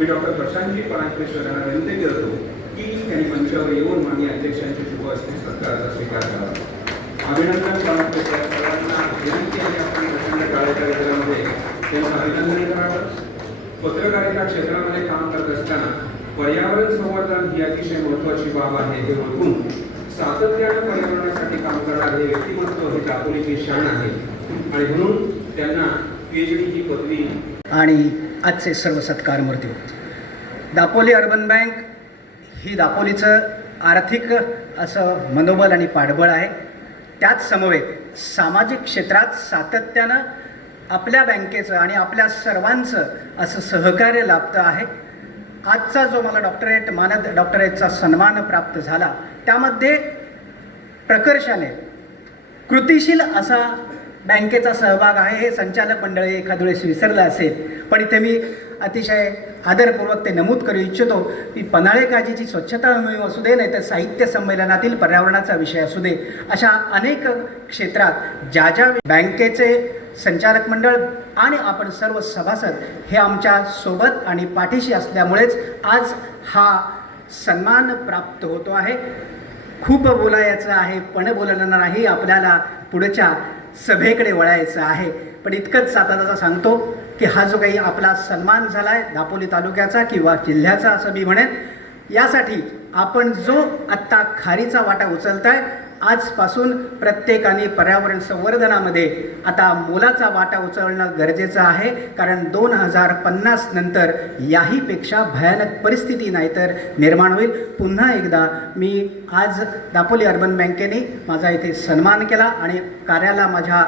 मी doctor Prashantji Paranjpe विनंती करतो की त्यांनी मंचावर येऊन माननीय अध्यक्षांची शुभ असते सरकारचा स्वीकार करावा अभिनंदन परांजपे सरांना विनंती आणि आपण प्रचंड काळाच्या क्षेत्रामध्ये त्यांचं अभिनंदन करावं पत्रकारिता क्षेत्रामध्ये काम करत असताना पर्यावरण संवर्धन ही अतिशय महत्वाची बाब आहे हे ओळखून सातत्याने पर्यावरणासाठी काम करणारे व्यक्तिमत्व हे दापोलीची शान आहे आणि म्हणून त्यांना पीएचडीची पदवी. आणि आजचे सर्व सत्कार मूर्ती दापोली अर्बन बँक ही दापोलीचं आर्थिक असं मनोबल आणि पाठबळ आहे. त्याच समवेत सामाजिक क्षेत्रात सातत्यानं आपल्या बँकेचं आणि आपल्या सर्वांचं असं सहकार्य लाभतं आहे. आजचा जो मला डॉक्टरेट मानद डॉक्टरेटचा सन्मान प्राप्त झाला त्यामध्ये प्रकर्षाने कृतिशील असा बँकेचा सहभाग आहे हे संचालक मंडळी एखाद वेळेस विसरलं असेल. पण इथे मी अतिशय आदरपूर्वक ते नमूद करू इच्छितो की पन्हाळे काजीची स्वच्छता मोहीम असू दे नाही तर साहित्य संमेलनातील पर्यावरणाचा विषय असू दे अशा अनेक क्षेत्रात ज्या ज्या बँकेचे संचालक मंडळ आणि आपण सर्व सभासद हे आमच्यासोबत आणि पाठीशी असल्यामुळेच आज हा सन्मान प्राप्त होतो आहे. खूप बोलायचं आहे पण बोलणं नाही आपल्याला पुढच्या सभेकडे वळायचं आहे. पण इतकंच साताराचा सांगतो की हा जो काही आपला सन्मान झाला आहे दापोली तालुक्याचा किंवा जिल्ह्याचा असं मी म्हणेन यासाठी आपण जो आत्ता खारीचा वाटा उचलताय आजपासून प्रत्येकाने पर्यावरण संवर्धनामध्ये आता मोलाचा वाटा उचलणं गरजेचं आहे. कारण दोन हजार पन्नास नंतर याहीपेक्षा भयानक परिस्थिती नाहीतर निर्माण होईल. पुन्हा एकदा मी आज दापोली अर्बन बँकेने माझा इथे सन्मान केला आणि कार्याला माझ्या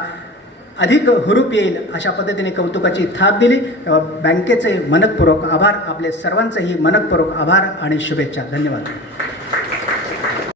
अधिक हुरूप येईल अशा पद्धतीने कौतुकाची थाप दिली. बँकेचे मनकपूर्वक आभार. आपले सर्वांचेही मनकपूर्वक आभार आणि शुभेच्छा. धन्यवाद.